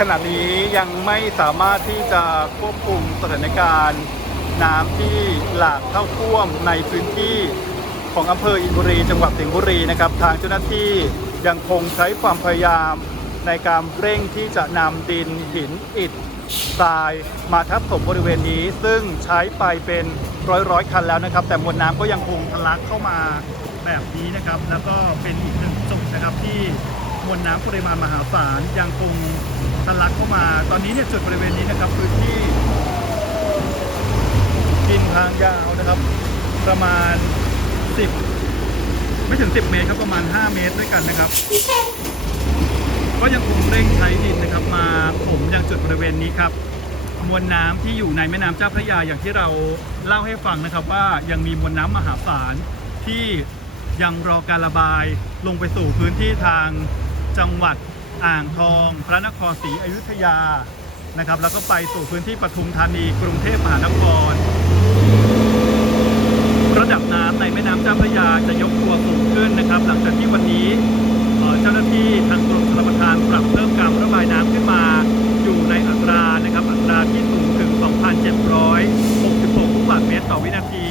ขณะนี้ยังไม่สามารถที่จะควบคุมสถานการณ์ น้ำที่หลากเข้าท่วมในพื้นที่ของอำเภออินบุรี จังหวัดสิงห์บุรีนะครับ ทางเจ้าหน้าที่ยังคงใช้ความพยายามในการเร่งที่จะนำดินหินอิฐทรายมาทับถมบริเวณนี้ ซึ่งใช้ไปเป็นร้อยร้อยๆคันแล้วนะครับ แต่มวลน้ำก็ยังคงทะลักเข้ามาแบบนี้นะครับ แล้วก็เป็นอีกหนึ่งจุดนะครับที่ วลน้ำปริมาณมหาศาลยังคงทะลักเข้ามา ตอนนี้เนี่ยจุดบริเวณนี้นะครับพื้นที่กินทางยาวนะครับ ประมาณ 10 ไม่ถึง 10 เมตรครับประมาณ 5 เมตรด้วยกันนะครับ ก็ยังคงเร่งใช้ดินนะครับ มาถมยังจุดบริเวณนี้ครับมวลน้ำที่อยู่ในแม่น้ำเจ้าพระยาอย่างที่เราเล่าให้ฟังนะครับ ว่ายังมีมวลน้ำมหาศาลที่ยังรอการระบายลงไปสู่พื้นที่ทาง จังหวัดอ่างทอง พระนครศรีอยุธยานะครับ แล้วก็ไปสู่พื้นที่ปทุมธานี กรุงเทพมหานคร ระดับน้ำในแม่น้ำเจ้าพระยาจะยกตัวสูงขึ้นนะครับ หลังจากที่วันนี้เจ้าหน้าที่ทางกรมชลประทานปรับเพิ่มการระบายน้ำขึ้นมาอยู่ในอัตรานะครับ อัตราที่สูงถึง 2,766ลูกบาศก์เมตรต่อวินาที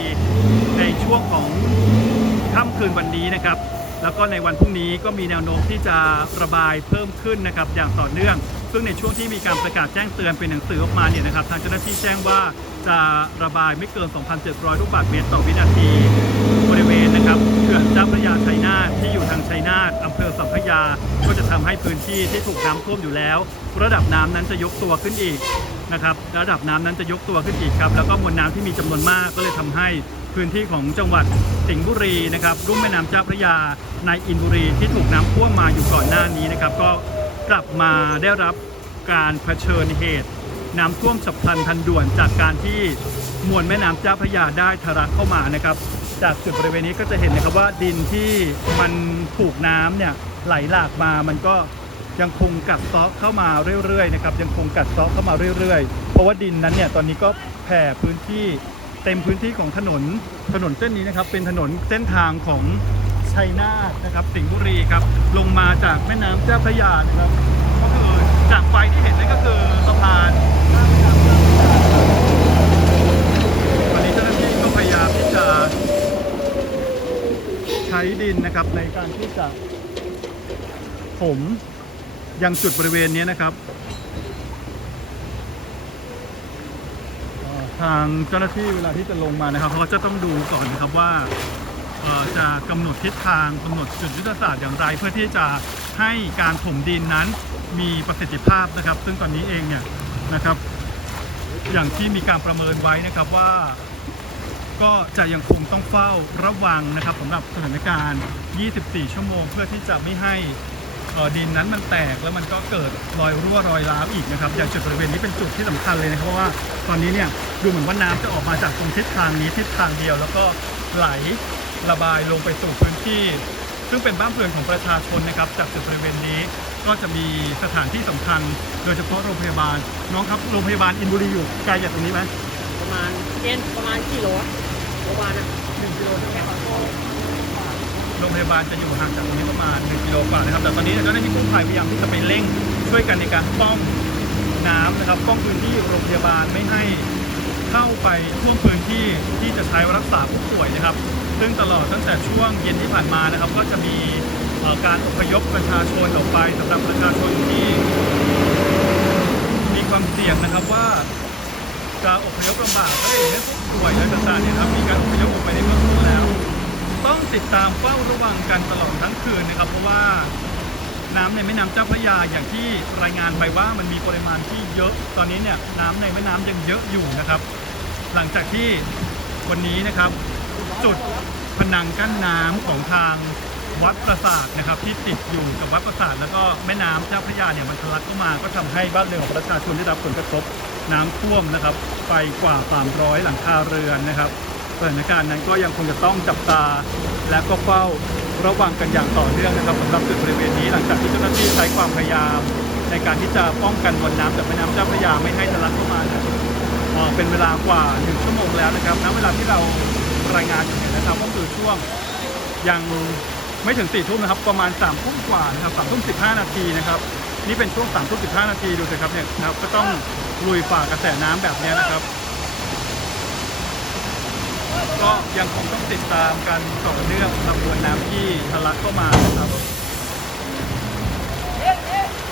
ในช่วงของค่ำคืนวันนี้นะครับ แล้วก็ในวันพรุ่งนี้ก็มีแนวโน้มที่จะระบายเพิ่มขึ้นนะครับอย่างต่อเนื่อง ซึ่งในช่วงที่มีการประกาศแจ้งเตือนเป็นหนังสือออกมาเนี่ยนะครับทางเจ้าหน้าที่แจ้งว่าจะระบายไม่เกิน 2,700 ลูกบาศก์เมตรต่อวินาที บริเวณนะครับเขื่อนเจ้าพระยาชัยนาทที่อยู่ทางชัยนาทอำเภอสัมพยา ก็จะทำให้พื้นที่ที่ถูกน้ำท่วมอยู่แล้ว ระดับน้ำนั้นจะยกตัวขึ้นอีกนะครับระดับน้ำนั้นจะยกตัวขึ้นอีกครับแล้วก็มวลน้ำที่มีจำนวนมากก็เลยทำให้ พื้นที่ของจังหวัดสิงห์บุรีนะครับรุ่มแม่น้ำเจ้าพระยาในอินบุรีที่ถูกน้ำท่วมมาอยู่ก่อนหน้านี้นะครับ ก็กลับมาได้รับการเผชิญเหตุ น้ำท่วมฉับพลันทันด่วนจากการที่มวลแม่น้ำเจ้าพระยาได้ทะลักเข้ามานะครับ จากจุดบริเวณนี้ก็จะเห็นนะครับว่าดินที่มันถูกน้ำเนี่ยไหลหลากมามันก็ยังคงกัดเซาะเข้ามาเรื่อยๆนะครับยังคงกัดเซาะเข้ามาเรื่อยๆ เพราะว่าดินนั้นเนี่ยตอนนี้ก็แผ่พื้นที่ เต็มพื้นที่ของถนนถนนเส้นนี้นะครับ เป็นถนนเส้นทางของชัยนาทนะครับสิงห์บุรีครับลงมาจากแม่น้ำเจ้าพระยานะครับก็คือจากไฟที่เห็นนั่นก็คือสะพานวันนี้เจ้าหน้าที่ก็พยายามที่จะใช้ดินนะครับในการที่จะผมยังจุดบริเวณนี้นะครับเอ่อ ทางเจ้าหน้าที่เวลาที่จะลงมานะครับเขาจะต้องดูก่อนนะครับว่าจะกำหนดทิศทางกำหนดจุดยุทธศาสตร์อย่างไร เพื่อที่จะให้การถมดินนั้นมีประสิทธิภาพนะครับ ซึ่งตอนนี้เองเนี่ยนะครับ อย่างที่มีการประเมินไว้นะครับว่า ก็จะยังคงต้องเฝ้าระวังนะครับสำหรับสถานการณ์ 24 ชั่วโมง เพื่อที่จะไม่ให้ ดินนั้นมันแตกแล้วมันก็เกิดรอยรั่วรอยร้าวอีกนะครับอย่างจุดบริเวณนี้เป็นจุดที่สำคัญเลยนะครับเพราะว่าตอนนี้เนี่ยดูเหมือนว่าน้ำจะออกมาจากตรงทิศทางนี้ทิศทางเดียว แล้วก็ไหลระบายลงไปสู่พื้นที่ ซึ่งเป็นบ้านเรือนของประชาชนนะครับ จากจุดบริเวณนี้ก็จะมีสถานที่สำคัญ โดยเฉพาะโรงพยาบาลน้องครับโรงพยาบาลอินบุรีอยู่ไกลจากตรงนี้ไหมประมาณเช่นประมาณกี่โลอะประมาณอะหนึ่งกิโลแค่ขอโทษ โรงพยาบาลจะอยู่ห่างจากตรงนี้ประมาณ1กิโลกว่านะครับ แต่ตอนนี้เจ้าหน้าที่กู้ภัยพยายามที่จะไปเร่งช่วยกันในการป้องน้ำนะครับป้องพื้นที่โรงพยาบาลไม่ให้เข้าไปท่วมพื้นที่ที่จะใช้รักษาผู้ป่วยนะครับ ซึ่งตลอดตั้งแต่ช่วงเย็นที่ผ่านมานะครับ ก็จะมีการอพยพประชาชนออกไปสำหรับประชาชนที่ มีความเสี่ยงนะครับว่าจะอพยพลำบากก็เลยให้ผู้ป่วยอะไรต่างๆเนี่ยครับมีการอพยพออกไปในเบื้องต้น ติดตามเฝ้าระวังกันตลอดทั้งคืนนะครับ เพราะว่าน้ำในแม่น้ำเจ้าพระยาอย่างที่รายงานไปว่ามันมีปริมาณที่เยอะตอนนี้เนี่ยน้ำในแม่น้ำยังเยอะอยู่นะครับ หลังจากที่วันนี้นะครับ จุดพนังกั้นน้ำของทางวัดประสาทนะครับ ที่ติดอยู่กับวัดประสาทแล้วก็แม่น้ำเจ้าพระยาเนี่ยมันทะลักเข้ามาก็ทำให้บ้านเรือนของประชาชนได้รับผลกระทบน้ำท่วมนะครับ ไปกว่า300หลังคาเรือนนะครับ สถานการณ์นั้นก็ยังคงจะต้องจับตา และก็เฝ้าระวังกันอย่างต่อเนื่องนะครับสำหรับจุดบริเวณนี้หลังจากที่เจ้าหน้าที่ใช้ความพยายาม ในการที่จะป้องกันมวลน้ำจากแม่น้ำเจ้าพระยาไม่ให้ทะลักเข้ามานะครับเอ่อเป็นเวลากว่า 1 ชั่วโมงแล้วนะครับณเวลาที่เรารายงานอยู่เนี่ยนะครับก็คือช่วงยังไม่ถึง4ทุ่มนะครับประมาณ3ทุ่มกว่านะครับ3ทุ่ม15 นาทีนะครับนี่เป็นช่วง3ทุ่ม15 นาทีดูสิครับเนี่ยครับก็ต้องลุยฝ่ากระแสน้ำแบบนี้นะครับ ก็ ยังคงต้องติดตามกันต่อเนื่องสำหรับวนน้ำที่ทะลักเข้ามานะครับ